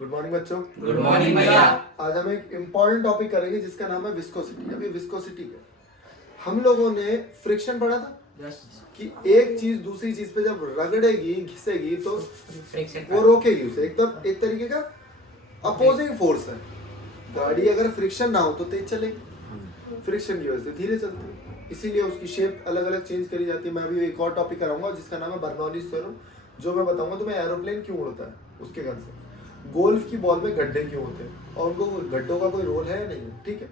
Good morning बच्चों। Good morning भैया। आज हम एक इम्पॉर्टेंट टॉपिक करेंगे जिसका नाम है विस्कोसिटी। अभी विस्कोसिटी है, हम लोगों ने फ्रिक्शन पढ़ा था कि एक चीज दूसरी चीज पे जब रगड़ेगी घिसेगी तो वो रोकेगी उसे, एकदम एक तरीके का अपोजिंग फोर्स है। गाड़ी अगर फ्रिक्शन ना हो तो तेज चलेगी, फ्रिक्शन की वजह से धीरे चलती है, इसीलिए उसकी शेप अलग अलग चेंज करी जाती है। मैं अभी एक और टॉपिक कराऊंगा जिसका नाम है बर्नौलीज थ्योरम, जो मैं बताऊंगा तुम्हें एरोप्लेन क्यों उड़ता है उसके घर से, गोल्फ की बॉल में गड्ढे क्यों होते हैं और उनको गड्ढों का कोई रोल है या नहीं है, ठीक है।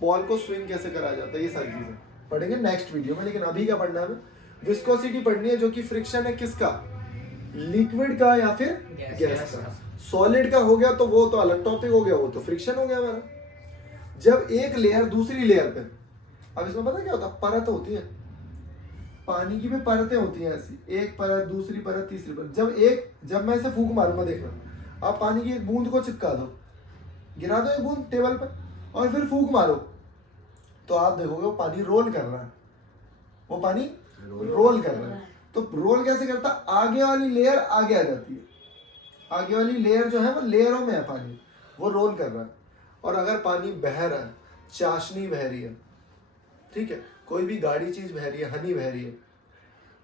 बॉल को स्विंग कैसे कराया जाता है, ये सारी चीजें पढ़ेंगे नेक्स्ट वीडियो में। लेकिन अभी क्या पढ़ना है हमें, विस्कोसिटी पढ़नी है, जो कि फ्रिक्शन है किसका, लिक्विड का या फिर गैस का। सॉलिड का हो गया तो वो तो अलग टॉपिक हो गया, वो तो फ्रिक्शन हो गया हमारा। जब एक लेयर दूसरी लेयर पे, अब इसमें पता क्या होता है, परत होती है, पानी की भी परतें होती हैं ऐसी, एक परत दूसरी परत तीसरी परत। जब मैं इसे फूंक मारूंगा, देखना आप पानी की एक बूंद को चिपका दो, गिरा दो एक बूंद टेबल पे और फिर फूंक मारो तो आप देखोगे वो पानी रोल कर रहा है, वो पानी रोल कर रहा है। तो रोल कैसे करता है, आगे वाली लेयर आगे आ जाती है, आगे वाली लेयर जो है वो लेयरों में है पानी, वो रोल कर रहा है। और अगर पानी बह रहा है, चाशनी बह रही है, ठीक है, कोई भी गाढ़ी चीज बह रही है, हनी बह रही है,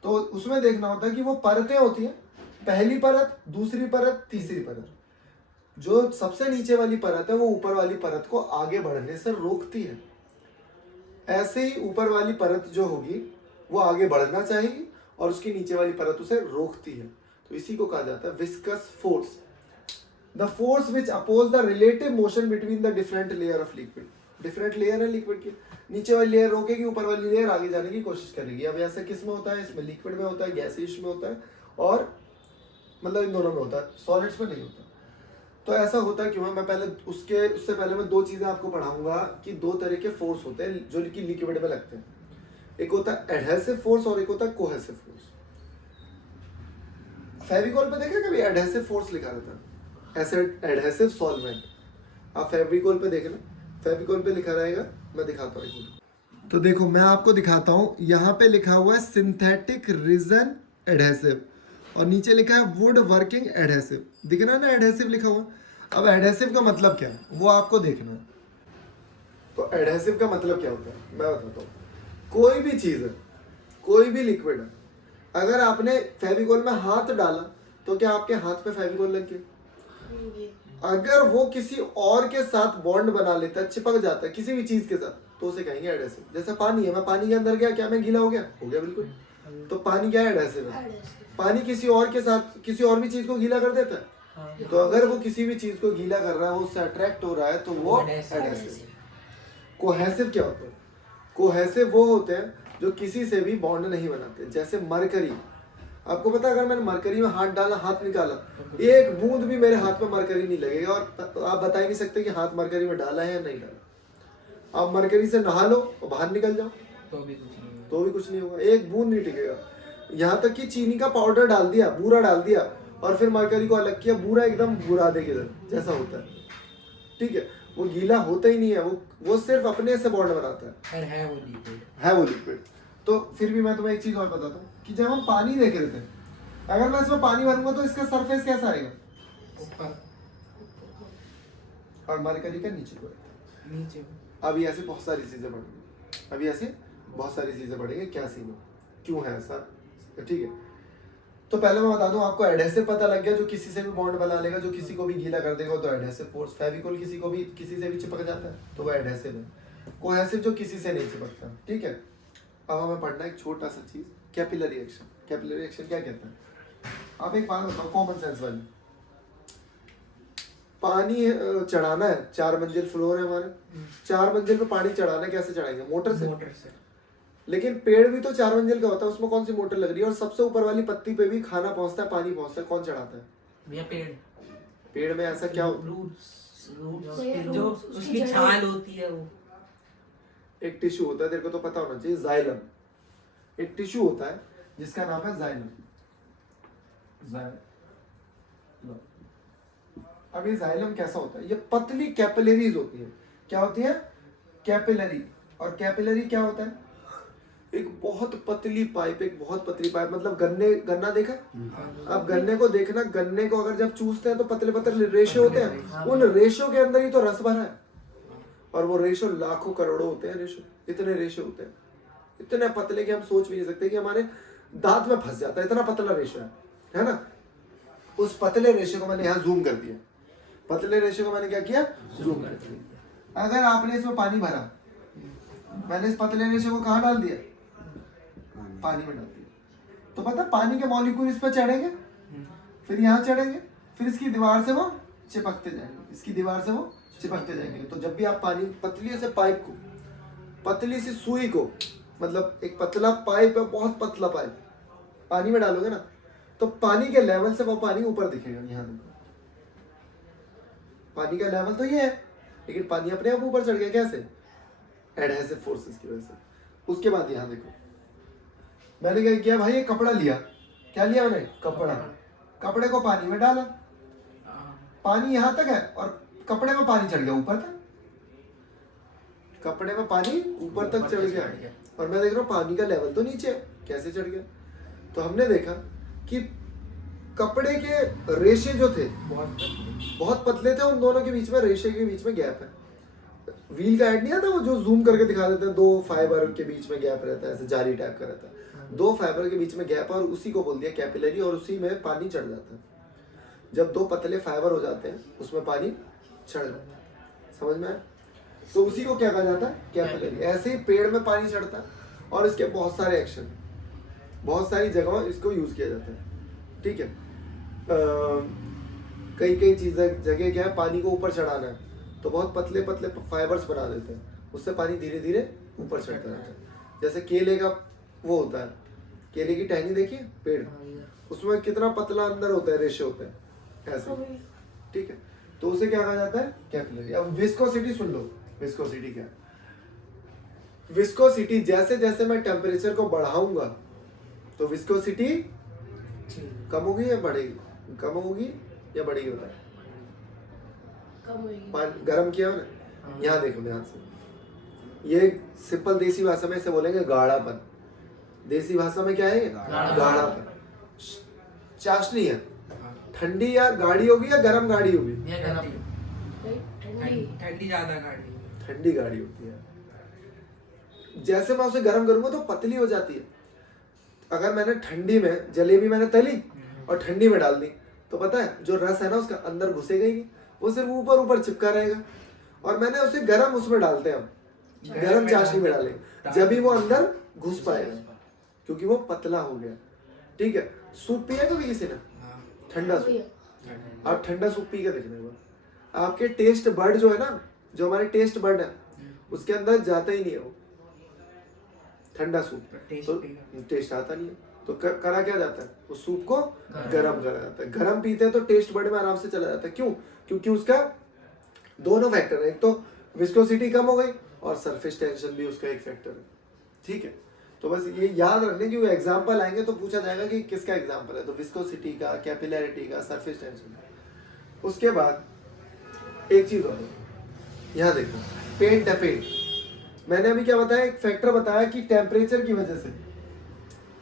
तो उसमें देखना होता है कि वो परतें होती हैं, पहली परत दूसरी परत तीसरी परत। जो सबसे नीचे वाली परत है वो ऊपर वाली परत को आगे बढ़ने से रोकती है, ऐसे ही ऊपर वाली परत जो होगी वो आगे बढ़ना चाहिए और उसकी नीचे वाली परत उसे रोकती है। तो इसी को कहा जाता है viscous force, the force which oppose the relative motion between the different layer of liquid. Different layer है लिक्विड की, नीचे वाली लेयर रोकेगी, ऊपर वाली लेयर आगे जाने की कोशिश करेगी। अब ऐसा किस में होता है, इसमें लिक्विड में होता है, गैसियस में होता है, और मतलब इन दोनों में होता है, सॉलिड्स में नहीं होता। तो ऐसा होता है क्यों है, मैं पहले उससे पहले मैं दो चीजें आपको पढ़ाऊंगा कि दो तरह के फोर्स होते हैं जो कि लिक्विड में लगते हैं। एक होता है एडहेसिव फोर्स और एक होता है कोहेसिव फोर्स। फेविकॉल पे देखा कभी एडहेसिव फोर्स लिखा रहता है, ऐसे एडहेसिव सॉल्वेंट, आप फेविकॉल पे देखना, फेविकॉल पे लिखा रहेगा, मैं दिखाता हूँ। तो देखो मैं आपको दिखाता हूँ, यहाँ पे लिखा हुआ है सिंथेटिक रिजन एडहेसिव और नीचे लिखा है वुड वर्किंग एडहेसिव, दिख रहा है ना एडहेसिव लिखा हुआ। अब एडहेसिव का मतलब क्या है वो आपको देखना है। तो एडहेसिव का मतलब क्या होता है मैं बताता हूँ। कोई भी चीज है, कोई भी लिक्विड है, अगर आपने फेविकॉल में हाथ डाला तो क्या आपके हाथ पे फेविकॉल लग गया? अगर वो किसी और के साथ बॉन्ड बना लेता है, चिपक जाता है किसी भी चीज के साथ, तो उसे कहेंगे एडहेसिव। जैसे पानी है, मैं पानी के अंदर गया, क्या मैं गीला हो गया? हो गया बिल्कुल। तो पानी क्या है, एडहेसिव है। पानी किसी और के साथ किसी और भी चीज को गीला कर देता है, तो अगर वो किसी भी चीज को गीला कर रहा है, वो उससे अट्रैक्ट हो रहा है, तो वो एडहेसिव। कोहेसिव क्या होता है, कोहेसिव वो होते हैं जो किसी से भी बॉन्ड नहीं बनाते। जैसे मरकरी, आपको पता है अगर मैंने मरकरी में हाथ डाला, हाथ निकाला, एक बूंद भी मेरे हाथ में मरकरी नहीं लगेगा और आप बता ही नहीं सकते कि हाथ मरकरी में डाला है या नहीं डाला। आप मरकरी से नहा लो और बाहर निकल जाओ तो भी कुछ नहीं होगा, एक बूंद नहीं टिकेगा। यहाँ तक कि चीनी का पाउडर डाल दिया, बूरा डाल दिया और फिर मरकरी को अलग किया, बूरा एकदम बुरा दे के जैसा होता है, ठीक है, वो गीला होता ही नहीं है, वो सिर्फ अपने से बॉन्ड बनाता है वो लिक्विड। तो फिर भी मैं तुम्हें एक चीज और बताता हूँ कि जब हम पानी देख रहे थे, अगर मैं इसमें पानी भरूंगा तो इसका सरफेस कैसा आएगा, ऊपर, और मरकरी का नीचे को नीचे। अभी ऐसे बहुत सारी चीजें पढ़ेंगे, अभी ऐसे बहुत सारी चीजें पढ़ेंगे, क्या सीन है, क्यों है ऐसा, ठीक है। तो पहले मैं बता दूं आपको, एडहेसिव पता लग गया, जो किसी से भी बॉन्ड बना लेगा, जो किसी को भी गीला कर देगा, तो एडहेसिव फोर्स। फेविकॉल किसी को भी किसी से भी चिपक जाता है तो वो एडहेसिव है। कोहेसिव जो किसी से नहीं चिपकता, ठीक है। अब हमें पढ़ना एक छोटा सा चीज, कैपिलरी एक्शन। कैपिलरी एक्शन क्या कहता है, आप एक बात बताओ कॉमन सेंस वाली, पानी चढ़ाना है, 4 मंजिल फ्लोर है हमारे, 4 मंजिल पे पानी चढ़ाना है, कैसे चढ़ाएंगे, मोटर से। लेकिन पेड़ भी तो 4 मंजिल का होता है, उसमें कौन सी मोटर लग रही है, और सबसे ऊपर वाली पत्ती पे भी खाना पहुंचता है, पानी पहुंचता है, कौन चढ़ाता है भैया? पेड़ में ऐसा क्या जो उसकी छाल होती है, वो एक टिश्यू होता है, तेरे को तो पता होना चाहिए, जाइलम। एक टिश्यू होता है जिसका नाम है जाइलम। अब ये जाइलम कैसा होता है, ये पतली कैपिलरीज होती है। क्या होती है, कैपिलरी। और कैपिलरी क्या होता है, एक बहुत पतली पाइप, एक बहुत पतली पाइप, मतलब गन्ना देखा? अब गन्ने को देखना, गन्ने को अगर जब चूसते हैं तो पतले पतले रेशे होते हैं, उन रेशों के अंदर ही तो रस भरा है, और वो रेशो लाखों करोड़ों होते हैं रेशो, इतने रेशे होते हैं, इतने पतले कि हम सोच भी नहीं सकते कि हमारे दांत में फंस जाता है, इतना पतला रेशो है ना। उस पतले रेशे को मैंने यहाँ जूम कर दिया, पतले रेशे को मैंने क्या किया, जूम कर दिया। अगर आपने इसमें पानी भरा, मैंने इस पतले रेशे को कहाँ डाल दिया, पानी में डाल दिया, तो पता पानी के मॉलिक्यूल इस पर चढ़ेंगे, फिर यहाँ चढ़ेंगे, फिर इसकी दीवार से वो चिपकते जाएंगे, इसकी दीवार से वो चिपकते जाएंगे। तो जब भी आप पानी, पतली से पाइप को, पतली सी सुई को, मतलब एक पतला पाइप है, बहुत पतला पाइप, पानी में डालोगे ना तो पानी के लेवल से वो पानी ऊपर दिखेगा। यहाँ देखो, पानी का लेवल तो ये है, लेकिन पानी अपने आप ऊपर चढ़ गया, कैसे? एडहेसिव फोर्सेस की वजह से। उसके बाद यहाँ देखो, मैंने क्या किया भाई, ये कपड़ा लिया, क्या लिया मैंने, कपड़ा, कपड़े को पानी में डाला, पानी यहाँ तक है और कपड़े में पानी चढ़ गया ऊपर तक, कपड़े में पानी ऊपर तक चढ़ गया, और मैं देख रहा हूँ पानी का लेवल तो नीचे है, कैसे चढ़ गया? तो हमने देखा कि कपड़े के रेशे जो थे बहुत पतले थे, उन दोनों के बीच में, रेशे के बीच में गैप है। व्हील का ऐड नहीं आता वो जो जूम करके दिखा देते हैं, दो फाइबर के बीच में गैप रहता है, ऐसे जाली टाइप का रहता है, दो फाइबर के बीच में गैप है, और उसी को बोल दिया कैपिलरी, और उसी में पानी चढ़ जाता है। जब दो पतले फाइबर हो जाते हैं उसमें पानी चढ़ जाता है, समझ में आया? तो उसी को क्या कहा जाता है, कैपिलरी। ऐसे ही पेड़ में पानी चढ़ता है, और इसके बहुत सारे एक्शन, बहुत सारी जगहों इसको यूज किया जाता है, ठीक है। कई कई चीजें, जगह क्या है, पानी को ऊपर चढ़ाना है तो बहुत पतले पतले फाइबर्स बना देते हैं, उससे पानी धीरे धीरे ऊपर चढ़ता रहता है। जैसे केले का वो होता है, केले की टहनी देखिए, पेड़, उसमें कितना पतला अंदर होता है, रेशे होते हैं ऐसे, ठीक है। तो उसे क्या कहा जाता है, कैपिलरी। अब विस्कोसिटी सुन लो, विस्कोसिटी क्या है? विस्कोसिटी, जैसे जैसे मैं टेम्परेचर को बढ़ाऊंगा तो विस्कोसिटी कम होगी या बढ़ेगी, कम होगी या बढ़ेगी, बताए? गरम किया हो ना, यहाँ देखो ध्यान से, ये सिंपल देसी भाषा में इसे बोलेंगे गाढ़ापन। देसी भाषा में क्या है, गाढ़ापन। चाशनी है, ठंडी या गाढ़ी होगी या गरम गाढ़ी होगी? ठंडी ज्यादा गाढ़ी, ठंडी गाढ़ी होती है। जैसे मैं उसे गर्म करूंगा तो पतली हो जाती है। अगर मैंने ठंडी में जलेबी मैंने तली और ठंडी में डाल दी, तो पता है जो रस है ना उसका अंदर घुसेगा ही नहीं, वो सिर्फ ऊपर ऊपर चिपका रहेगा। और मैंने उसे गरम उसमें डालते हैं, हम गरम चाशनी में डालेंगे, जब भी वो अंदर घुस पाएगा, क्योंकि वो पतला हो गया, ठीक है। सूप पिया कभी किसी ने, ठंडा सूप? आप ठंडा सूप पी के देखने को, आपके टेस्ट बर्ड जो है ना, जो हमारे टेस्ट बर्ड है, उसके अंदर जाता ही नहीं है वो ठंडा सूप, तो टेस्ट आता नहीं है। तो करा क्या जाता है, उस सूप को गरम करा जाता है। गरम पीते हैं तो टेस्ट बर्ड में आराम से चला जाता है। क्यों? क्योंकि उसका दोनों फैक्टर है, एक तो विस्कोसिटी कम हो गई और सरफेस टेंशन भी उसका एक फैक्टर है, ठीक है। तो बस ये याद रखने की, एग्जाम्पल आएंगे तो पूछा जाएगा कि किसका एग्जाम्पल है, तो विस्कोसिटी का, कैपिलैरिटी का, सरफेस टेंशन का। उसके बाद एक चीज और, यहाँ देखो, पेंट है, पेंट। मैंने अभी क्या बताया, एक फैक्टर बताया कि टेम्परेचर की वजह से,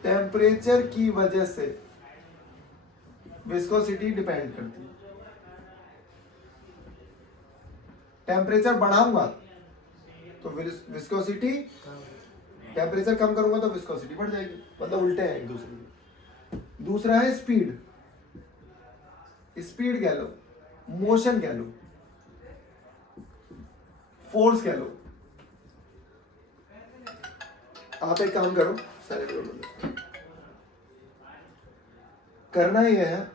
टेम्परेचर की वजह से विस्कोसिटी डिपेंड करती है। टेम्परेचर बढ़ाऊंगा तो विस्कोसिटी, टेम्परेचर कम करूंगा तो विस्कोसिटी बढ़ जाएगी, मतलब उल्टे हैं एक दूसरे के। दूसरा है स्पीड, स्पीड कह लो, मोशन कह लो, फोर्स कह लो। आप एक काम करो, करना यह है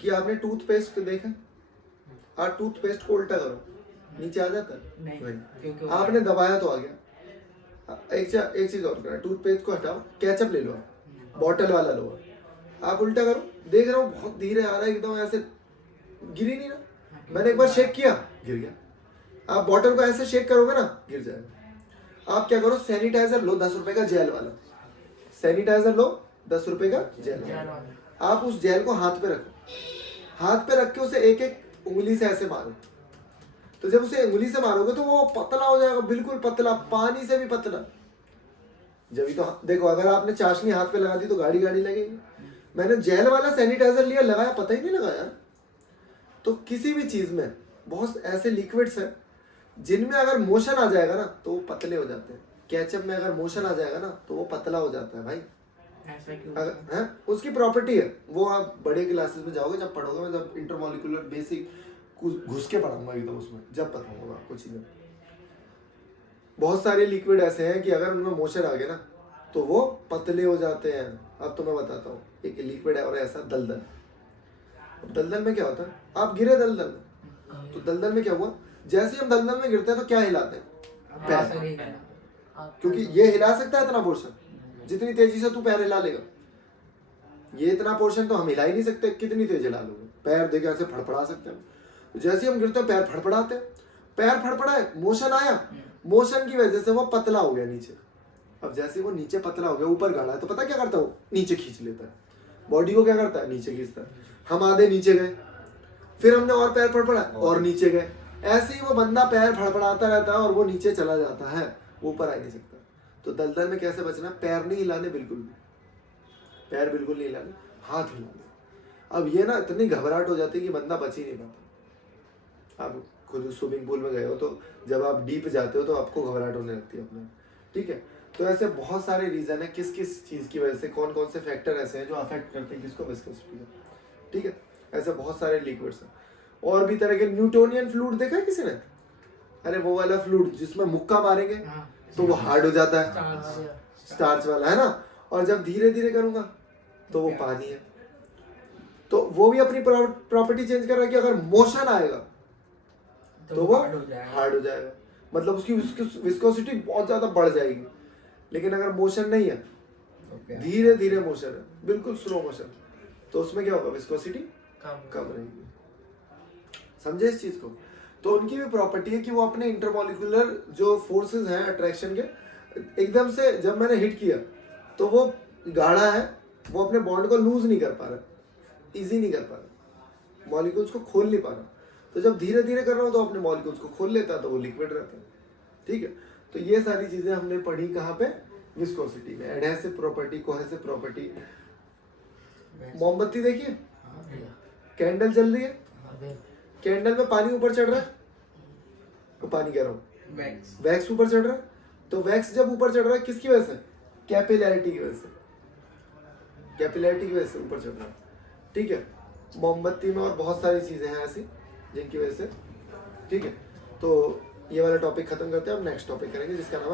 कि आपने टूथपेस्ट देखा, आप टूथपेस्ट को उल्टा करो, नीचे आ जाता है नहीं, आपने दबाया तो आ गया। एक चीज और करना, टूथपेस्ट को हटाओ, केचप ले लो, बॉटल वाला लो, आप उल्टा करो, देख रहा हूँ बहुत धीरे आ रहा है, एकदम ऐसे गिर ही नहीं रहा। मैंने एक बार शेक किया, गिर गया। आप बॉटल को ऐसे शेक करोगे ना, गिर जाएगा। आप क्या करो, सैनिटाइजर लो 10 रुपए का जेल वाला, सैनिटाइजर लो 10 रुपए का जेल वाला, आप उस जेल को हाथ पे रखो, हाथ पे रख के उसे एक एक उंगली से ऐसे मारो। तो जब उसे उंगली से मारोगे तो वो पतला हो जाएगा, बिल्कुल पतला, पानी से भी पतला, जब भी तो देखो, अगर आपने चाशनी हाथ पे लगा दी तो गाड़ी गाड़ी लगेगी। मैंने जेल वाला सैनिटाइजर लिया, लगाया, पता ही नहीं लगा यार। तो किसी भी चीज में बहुत ऐसे लिक्विड्स हैं जिनमें अगर मोशन आ जाएगा ना तो वो पतले हो जाते हैं। केचप में अगर मोशन आ जाएगा ना तो वो पतला हो जाता है भाई। ऐसा क्यों? अगर है उसकी प्रॉपर्टी है, वो आप बड़े क्लासेस में जाओगे जब पढ़ोगे, मैं जब इंटरमोलिकुलर बेसिक घुस के पढ़ाऊंगा एकदम उसमें, जब बताऊंगा आपको चीजें। बहुत सारे लिक्विड ऐसे हैं कि अगर उनमें मोशन आ गया ना तो वो पतले हो जाते हैं। अब तो मैं बताता हूँ, एक लिक्विड है और ऐसा दलदल। दलदल में क्या होता है, आप गिरे दलदल में, तो दलदल में क्या हुआ, जैसे ही हम दलदल में गिरते हैं तो क्या हिलाते हैं, पैर, क्योंकि ये हिला सकता है इतना पोर्शन, जितनी तेजी से तू पैर हिला लेगा, ये इतना पोर्शन तो हम हिला ही नहीं सकते, कितनी तेज हिला लोगे। पैर देखिए ऐसे फड़फड़ा सकते हैं, तो जैसे ही हम गिरते हैं पैर फड़फड़ाते हैं, पैर फड़फड़ाए, मोशन आया, मोशन की वजह से वो पतला हो गया नीचे। अब जैसे वो नीचे पतला हो गया, ऊपर गाढ़ा है, तो पता क्या करता है, वो नीचे खींच लेता है, बॉडी को क्या करता है, नीचे खींचता है। हम आधे नीचे गए, फिर हमने और पैर फड़फड़ा और नीचे गए, ऐसे ही वो बंदा पैर फड़फड़ाता रहता है और वो नीचे चला जाता है, वो ऊपर आ नहीं सकता। तो दलदल में कैसे बचना, पैर नहीं हिलाने, बिल्कुल भी पैर बिल्कुल नहीं हिलाने, हाथ हिलाने। अब ये ना इतनी घबराहट हो जाती है कि बंदा बच ही नहीं पाता। आप खुद स्विमिंग पूल में गए हो तो जब आप डीप जाते हो तो आपको घबराहट होने लगती है अपना, ठीक है। तो ऐसे बहुत सारे रीजन है, किस किस चीज की वजह से, कौन कौन से फैक्टर ऐसे हैं जो अफेक्ट करते हैं किसको, विस्कोसिटी को, ठीक है। ऐसे बहुत सारे लिक्विड्स हैं। और भी तरह के, न्यूटोनियन फ्लूइड देखा है किसी ने, अरे वो वाला फ्लूइड जिसमें मुक्का मारेंगे तो वो हार्ड हो जाता है, स्टार्च वाला है ना, और जब धीरे धीरे करूंगा तो वो पानी है। तो वो भी अपनी प्रॉपर्टी चेंज कर रहा है कि अगर मोशन आएगा तो वो हार्ड हो जाएगा, मतलब उसकी विस्कोसिटी बहुत ज्यादा बढ़ जाएगी। लेकिन अगर मोशन नहीं है, धीरे धीरे मोशन है, बिल्कुल स्लो मोशन, तो उसमें क्या होगा, विस्कोसिटी कम रहेगी। समझे इस चीज को। तो उनकी भी प्रॉपर्टी है कि वो अपने इंटरमोलिकुलर जो फोर्सेस हैं अट्रैक्शन के, एकदम से जब मैंने हिट किया तो वो गाढ़ा है, वो अपने बॉन्ड को लूज नहीं कर पा रहा, इजी नहीं कर पा रहा, मॉलिक्यूल्स को खोल नहीं पा रहा। तो जब धीरे धीरे कर रहा हूँ तो अपने मॉलिक्यूल्स को खोल लेता है, तो वो लिक्विड रहता है, ठीक है। तो ये सारी चीजें हमने पढ़ी कहाँ पे, विस्कोसिटी में। Adhesive property, cohesive property. मोमबत्ती देखिए, कैंडल जल रही है, कैंडल में पानी ऊपर चढ़ रहा है, तो पानी कह रहा हूँ, वैक्स ऊपर चढ़ रहा है। तो वैक्स जब ऊपर चढ़ रहा है किसकी वजह से, कैपिलैरिटी की वजह से, कैपिलैरिटी की वजह से ऊपर चढ़ रहा है, ठीक है। मोमबत्ती में और बहुत सारी चीजें हैं ऐसी जिनकी वजह से, ठीक है। तो ये वाला टॉपिक खत्म करते हैं, हम नेक्स्ट टॉपिक करेंगे जिसका नाम है